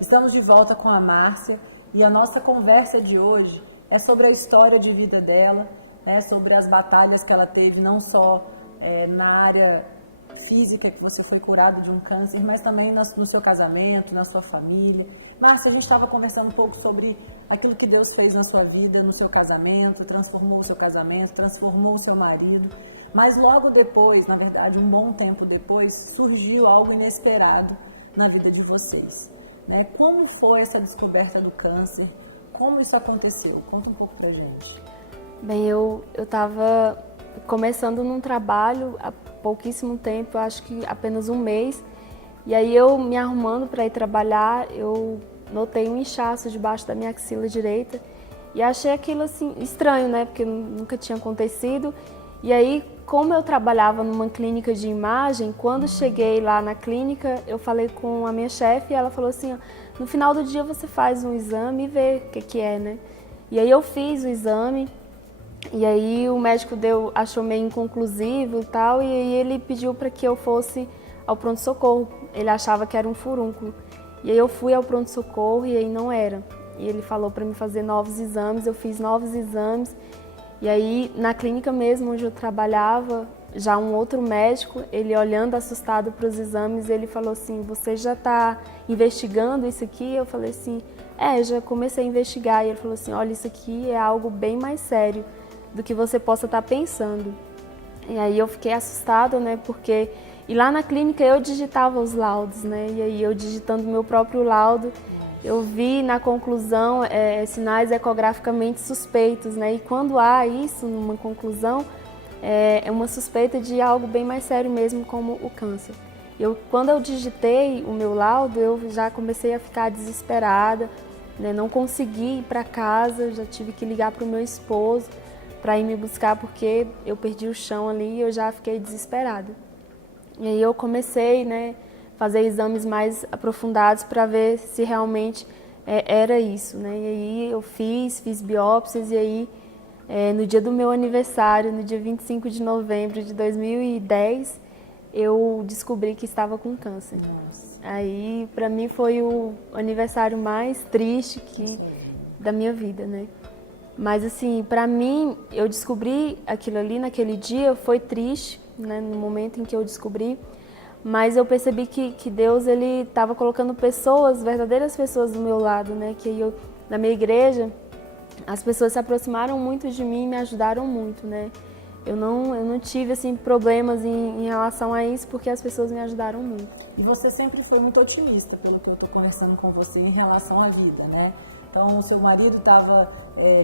Estamos de volta com a Márcia e a nossa conversa de hoje é sobre a história de vida dela, né, sobre as batalhas que ela teve, não só na área física, que você foi curado de um câncer, mas também no seu casamento, na sua família. Márcia, a gente estava conversando um pouco sobre aquilo que Deus fez na sua vida, no seu casamento, transformou o seu casamento, transformou o seu marido, mas logo depois, na verdade, um bom tempo depois, surgiu algo inesperado na vida de vocês. Né? Como foi essa descoberta do câncer? Como isso aconteceu? Conta um pouco pra gente. Bem, eu estava começando num trabalho há pouquíssimo tempo, acho que apenas um mês. E aí eu me arrumando para ir trabalhar, eu notei um inchaço debaixo da minha axila direita e achei aquilo assim estranho, né? Porque nunca tinha acontecido. E aí, como eu trabalhava numa clínica de imagem, quando cheguei lá na clínica, eu falei com a minha chefe e ela falou assim, ó, no final do dia você faz um exame e vê o que é, né? E aí eu fiz o exame e aí o médico achou meio inconclusivo e tal, e aí ele pediu para que eu fosse ao pronto-socorro. Ele achava que era um furúnculo. E aí eu fui ao pronto-socorro e aí não era. E ele falou para me fazer novos exames, eu fiz novos exames. E aí, na clínica mesmo, onde eu trabalhava, já um outro médico, ele olhando assustado para os exames, ele falou assim, você já está investigando isso aqui? Eu falei assim, já comecei a investigar. E ele falou assim, olha, isso aqui é algo bem mais sério do que você possa estar pensando. E aí eu fiquei assustada, né, porque... E lá na clínica eu digitava os laudos, né? E aí eu digitando meu próprio laudo, eu vi na conclusão sinais ecograficamente suspeitos, né? E quando há isso numa conclusão, é uma suspeita de algo bem mais sério mesmo, como o câncer. Quando eu digitei o meu laudo, eu já comecei a ficar desesperada, né? Não consegui ir para casa, já tive que ligar para o meu esposo para ir me buscar porque eu perdi o chão ali e eu já fiquei desesperada. E aí eu comecei, né, a fazer exames mais aprofundados para ver se realmente era isso, né? E aí eu fiz biópsias e aí no dia do meu aniversário, no dia 25 de novembro de 2010, eu descobri que estava com câncer. Nossa. Aí para mim foi o aniversário mais triste da minha vida, né? Mas assim, para mim, eu descobri aquilo ali naquele dia, foi triste, né, no momento em que eu descobri, mas eu percebi que Deus, ele estava colocando pessoas, verdadeiras pessoas do meu lado, né, que na minha igreja, as pessoas se aproximaram muito de mim e me ajudaram muito, né. Eu não tive assim, problemas em relação a isso, porque as pessoas me ajudaram muito. E você sempre foi muito otimista, pelo que eu estou conversando com você, em relação à vida, né? Então, o seu marido estava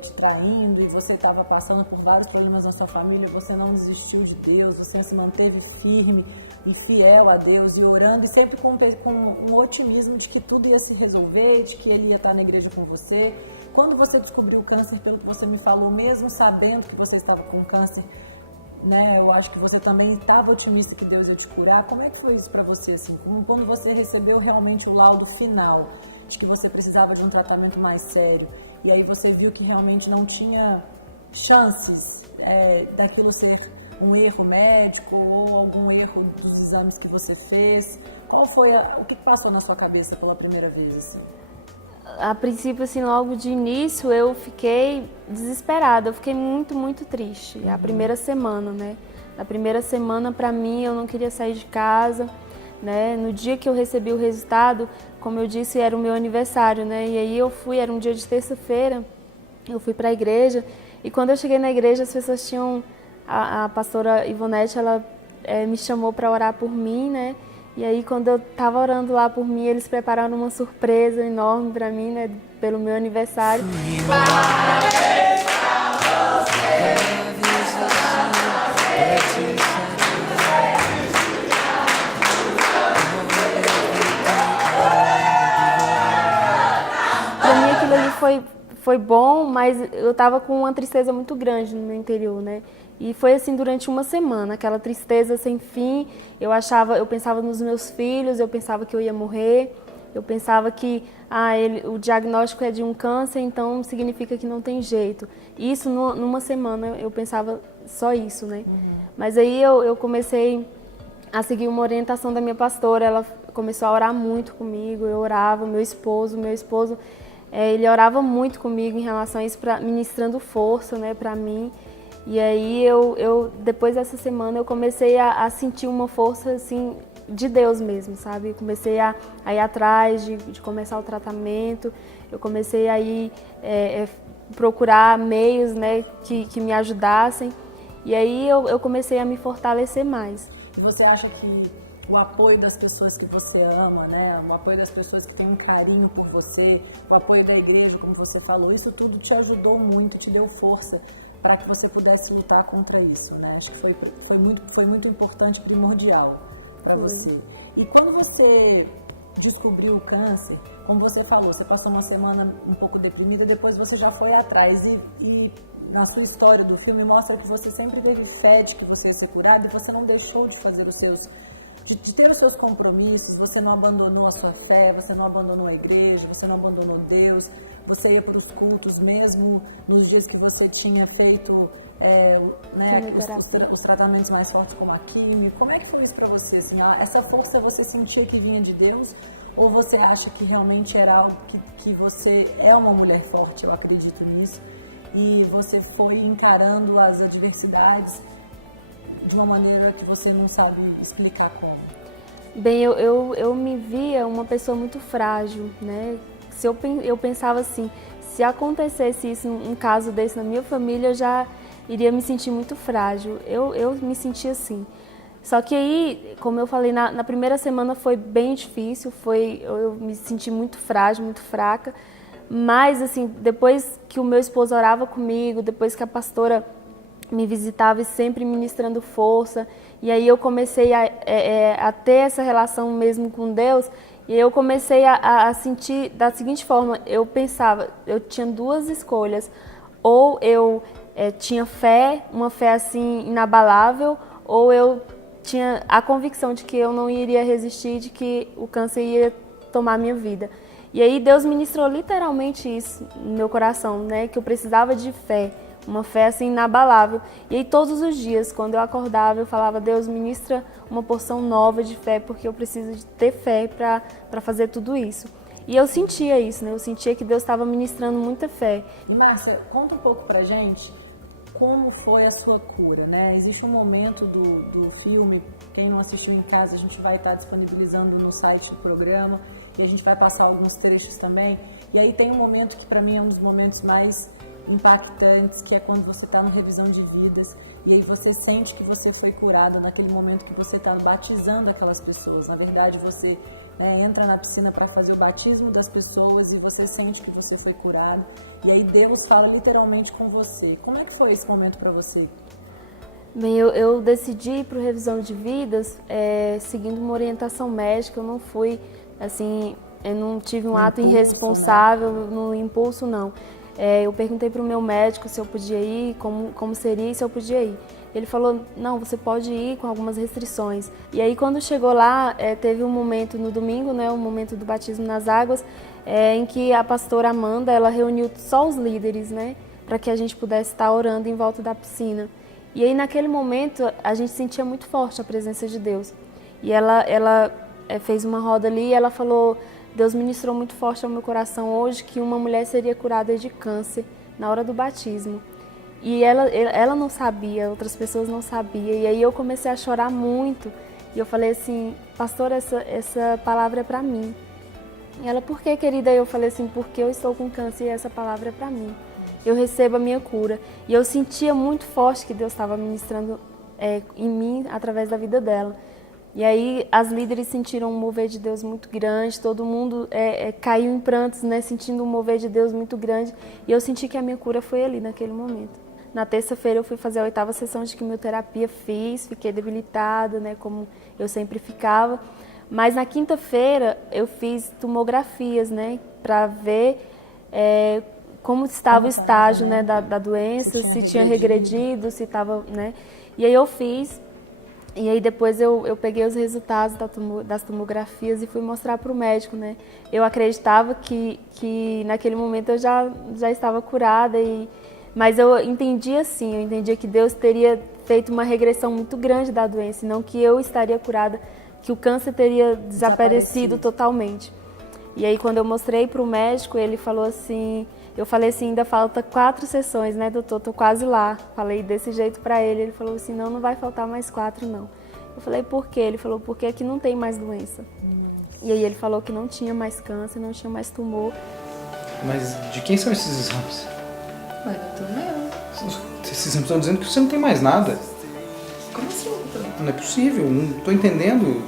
te traindo e você estava passando por vários problemas na sua família, você não desistiu de Deus, você se manteve firme e fiel a Deus e orando e sempre com um otimismo de que tudo ia se resolver, de que Ele ia estar na igreja com você. Quando você descobriu o câncer, pelo que você me falou, mesmo sabendo que você estava com câncer, né, eu acho que você também estava otimista que Deus ia te curar. Como é que foi isso para você, assim? Quando você recebeu realmente o laudo final de que você precisava de um tratamento mais sério e aí você viu que realmente não tinha chances daquilo ser um erro médico ou algum erro dos exames que você fez, qual foi o que passou na sua cabeça pela primeira vez, assim? A princípio, assim, logo de início, eu fiquei desesperada, eu fiquei muito, muito triste. A primeira semana, né? Na primeira semana, para mim, eu não queria sair de casa, né? No dia que eu recebi o resultado, como eu disse, era o meu aniversário, né? E aí era um dia de terça-feira, eu fui para a igreja, e quando eu cheguei na igreja, as pessoas tinham... A pastora Ivonete, ela me chamou para orar por mim, né? E aí, quando eu estava orando lá por mim, eles prepararam uma surpresa enorme para mim, né, pelo meu aniversário. Parabéns pra você. Para mim, aquilo ali foi bom, mas eu estava com uma tristeza muito grande no meu interior, né? E foi assim durante uma semana, aquela tristeza sem fim. Eu pensava nos meus filhos, eu pensava que eu ia morrer, eu pensava que o diagnóstico é de um câncer, então significa que não tem jeito. Isso numa semana eu pensava só isso, né? Mas aí eu comecei a seguir uma orientação da minha pastora, ela começou a orar muito comigo, eu orava, meu esposo, ele orava muito comigo em relação a isso, ministrando força, né, para mim. E aí depois dessa semana eu comecei a sentir uma força assim de Deus mesmo, sabe? Eu comecei a ir atrás de começar o tratamento, eu comecei a ir procurar meios, né, que me ajudassem. E aí eu comecei a me fortalecer mais. E você acha que o apoio das pessoas que você ama, né? O apoio das pessoas que têm um carinho por você, o apoio da igreja, como você falou, isso tudo te ajudou muito, te deu força para que você pudesse lutar contra isso, né? Acho que foi muito importante, primordial para você. E quando você descobriu o câncer, como você falou, você passou uma semana um pouco deprimida, depois você já foi atrás e na sua história do filme mostra que você sempre teve fé de que você ia ser curada e você não deixou de fazer de ter os seus compromissos, você não abandonou a sua fé, você não abandonou a igreja, você não abandonou Deus, você ia para os cultos mesmo nos dias que você tinha feito né, os tratamentos mais fortes como a químio. Como é que foi isso para você? Assim, essa força você sentia que vinha de Deus ou você acha que realmente era algo que você é uma mulher forte, eu acredito nisso, e você foi encarando as adversidades de uma maneira que você não sabe explicar como? Bem, eu me via uma pessoa muito frágil, né? Eu pensava assim, se acontecesse isso, um caso desse na minha família, eu já iria me sentir muito frágil. Eu me sentia assim. Só que aí, como eu falei, na primeira semana foi bem difícil, eu me senti muito frágil, muito fraca. Mas, assim, depois que o meu esposo orava comigo, depois que a pastora me visitava e sempre ministrando força, e aí eu comecei a ter essa relação mesmo com Deus, e eu comecei a sentir da seguinte forma, eu pensava, eu tinha duas escolhas, ou eu tinha fé, uma fé assim inabalável, ou eu tinha a convicção de que eu não iria resistir, de que o câncer ia tomar minha vida. E aí Deus ministrou literalmente isso no meu coração, né, que eu precisava de fé, uma fé assim inabalável. E aí todos os dias, quando eu acordava, eu falava, Deus, ministra uma porção nova de fé, porque eu preciso de ter fé para fazer tudo isso. E eu sentia isso, né? Eu sentia que Deus estava ministrando muita fé. E Márcia, conta um pouco pra gente como foi a sua cura, né? Existe um momento do filme, quem não assistiu em casa, a gente vai estar disponibilizando no site do programa e a gente vai passar alguns trechos também. E aí tem um momento que para mim é um dos momentos mais impactantes, que é quando você está no revisão de vidas e aí você sente que você foi curada naquele momento que você está batizando aquelas pessoas. Na verdade, você entra na piscina para fazer o batismo das pessoas e você sente que você foi curada. E aí Deus fala literalmente com você. Como é que foi esse momento para você? Bem, eu decidi ir para o revisão de vidas seguindo uma orientação médica. Eu não fui, assim, eu não tive um ato irresponsável, né? No impulso, não. Eu perguntei para o meu médico se eu podia ir, como seria e se eu podia ir. Ele falou, não, você pode ir com algumas restrições. E aí quando chegou lá, teve um momento no domingo, né, o momento do batismo nas águas, em que a pastora Amanda, ela reuniu só os líderes, né, para que a gente pudesse estar orando em volta da piscina. E aí naquele momento a gente sentia muito forte a presença de Deus. E ela fez uma roda ali e ela falou, Deus ministrou muito forte ao meu coração hoje que uma mulher seria curada de câncer na hora do batismo. E ela não sabia, outras pessoas não sabiam. E aí eu comecei a chorar muito. E eu falei assim, pastor, essa palavra é para mim. E ela, por que, querida? E eu falei assim, porque eu estou com câncer e essa palavra é para mim. Eu recebo a minha cura. E eu sentia muito forte que Deus estava ministrando em mim através da vida dela. E aí as líderes sentiram um mover de Deus muito grande, todo mundo caiu em prantos, né, sentindo um mover de Deus muito grande. E eu senti que a minha cura foi ali, naquele momento. Na terça-feira eu fui fazer a 8ª sessão de quimioterapia, fiquei debilitada, né, como eu sempre ficava. Mas na quinta-feira eu fiz tomografias, né, para ver como estava o estágio, né, da doença, se tinha regredido, se estava, né. E aí eu fiz. E aí depois eu peguei os resultados das tomografias e fui mostrar para o médico, né? Eu acreditava que naquele momento eu já estava curada, Mas eu entendi assim, eu entendi que Deus teria feito uma regressão muito grande da doença, e não que eu estaria curada, que o câncer teria desaparecido totalmente. E aí quando eu mostrei para o médico, ele falou assim, eu falei assim, ainda falta 4 sessões, né, doutor, tô quase lá. Falei desse jeito para ele, ele falou assim, não vai faltar mais 4 não. Eu falei, por quê? Ele falou, porque aqui não tem mais doença. Nossa. E aí ele falou que não tinha mais câncer, não tinha mais tumor. Mas de quem são esses exames? Mas doutor, meu. Esses exames estão dizendo que você não tem mais nada. Como assim, doutor? Não é possível, não estou entendendo.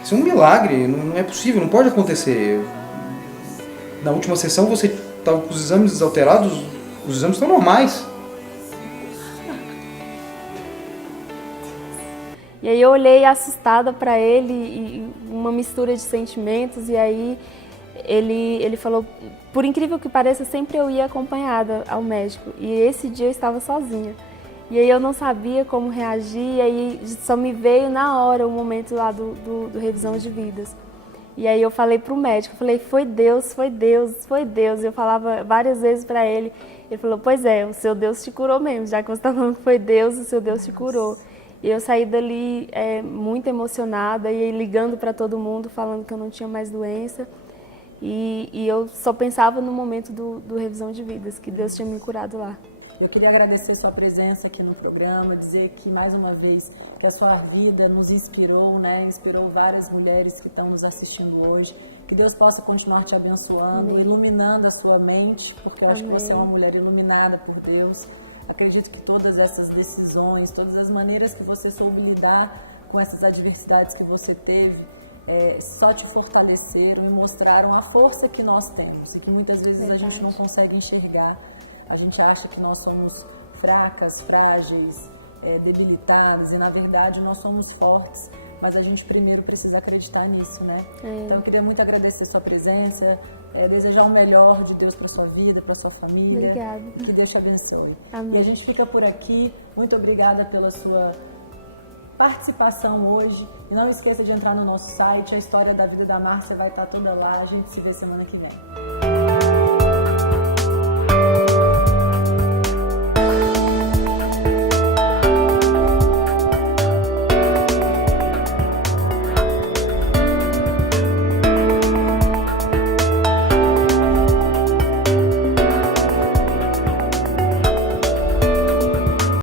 Isso é um milagre, não é possível, não pode acontecer. Na última sessão você estava com os exames alterados, os exames estão normais. E aí eu olhei assustada para ele, e uma mistura de sentimentos, e aí ele falou, por incrível que pareça, sempre eu ia acompanhada ao médico, e esse dia eu estava sozinha. E aí eu não sabia como reagir, e aí só me veio na hora o momento lá do revisão de vidas. E aí eu falei pro médico, falei, foi Deus, foi Deus, foi Deus. Eu falava várias vezes para ele, ele falou, pois é, o seu Deus te curou mesmo, já que você está falando que foi Deus, o seu Deus te curou. E eu saí dali muito emocionada e ligando para todo mundo, falando que eu não tinha mais doença. E eu só pensava no momento do revisão de vidas, que Deus tinha me curado lá. Eu queria agradecer sua presença aqui no programa, dizer que, mais uma vez, que a sua vida nos inspirou, né? Inspirou várias mulheres que estão nos assistindo hoje. Que Deus possa continuar te abençoando, iluminando a sua mente, porque eu acho que você é uma mulher iluminada por Deus. Acredito que todas essas decisões, todas as maneiras que você soube lidar com essas adversidades que você teve, só te fortaleceram e mostraram a força que nós temos e que muitas vezes a gente não consegue enxergar. A gente acha que nós somos fracas, frágeis, debilitadas, e na verdade nós somos fortes, mas a gente primeiro precisa acreditar nisso, né? Então eu queria muito agradecer sua presença, desejar o melhor de Deus para sua vida, para sua família. Obrigada. E que Deus te abençoe. Amém. E a gente fica por aqui. Muito obrigada pela sua participação hoje. E não esqueça de entrar no nosso site, a história da vida da Márcia vai estar toda lá. A gente se vê semana que vem.